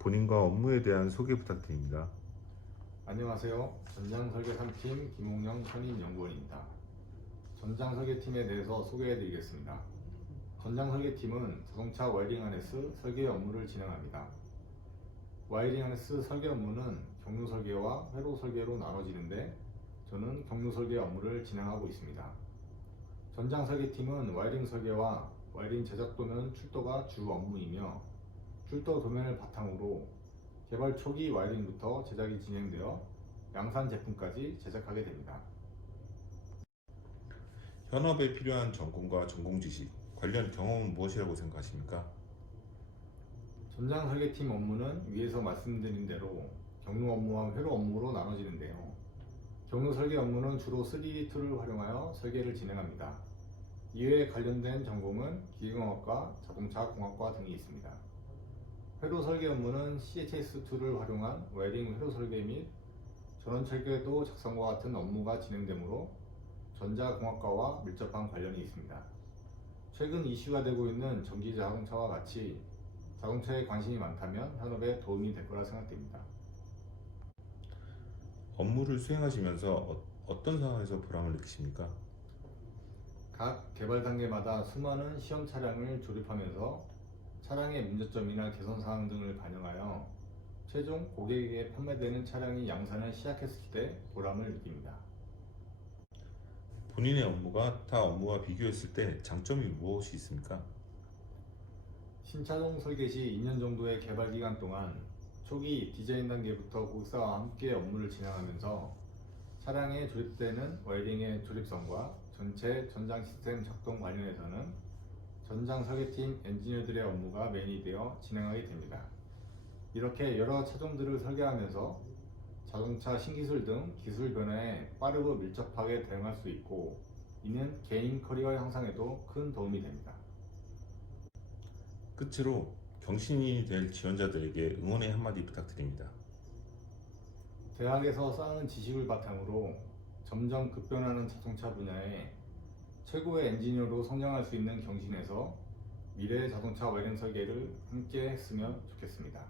본인과 업무에 대한 소개 부탁드립니다. 안녕하세요. 전장 설계 3팀 김홍영 선임 연구원입니다. 전장 설계팀에 대해서 소개해 드리겠습니다. 전장 설계팀은 자동차 와이링 하네스 설계 업무를 진행합니다. 와이링 하네스 설계 업무는 경로 설계와 회로 설계로 나눠지는데 저는 경로 설계 업무를 진행하고 있습니다. 전장 설계팀은 와이링 설계와 와이링 제작 도면 출도가 주 업무이며 출도 도면을 바탕으로 개발 초기 와이링부터 제작이 진행되어 양산 제품까지 제작하게 됩니다. 현업에 필요한 전공과 전공 지식, 관련 경험은 무엇이라고 생각하십니까? 전장 설계팀 업무는 위에서 말씀드린 대로 경로 업무와 회로 업무로 나눠지는데요. 경로 설계 업무는 주로 3D 툴을 활용하여 설계를 진행합니다. 이외에 관련된 전공은 기계공학과, 자동차 공학과 등이 있습니다. 회로 설계 업무는 CHS 툴을 활용한 웨딩 회로 설계 및 전원 설계도 작성과 같은 업무가 진행되므로 전자공학과와 밀접한 관련이 있습니다. 최근 이슈가 되고 있는 전기 자동차와 같이 자동차에 관심이 많다면 현업에 도움이 될 거라 생각됩니다. 업무를 수행하시면서 어, 어떤 상황에서 보람을 느끼십니까? 각 개발 단계마다 수많은 시험 차량을 조립하면서 차량의 문제점이나 개선 사항 등을 반영하여 최종 고객에게 판매되는 차량이 양산을 시작했을 때 보람을 느낍니다. 본인의 업무가 타 업무와 비교했을 때 장점이 무엇이 있습니까? 신차종 설계 시 2년 정도의 개발 기간 동안 초기 디자인 단계부터 고객사와 함께 업무를 진행하면서 차량에 조립되는 와이링의 조립성과 전체 전장 시스템 작동 관련해서는 전장 설계팀 엔지니어들의 업무가 메인이 되어 진행하게 됩니다. 이렇게 여러 차종들을 설계하면서 자동차 신기술 등 기술 변화에 빠르고 밀접하게 대응할 수 있고 이는 개인 커리어 향상에도 큰 도움이 됩니다. 끝으로 경신이 될 지원자들에게 응원의 한마디 부탁드립니다. 대학에서 쌓은 지식을 바탕으로 점점 급변하는 자동차 분야에 최고의 엔지니어로 성장할 수 있는 경신에서 미래의 자동차 와이링 설계를 함께 했으면 좋겠습니다.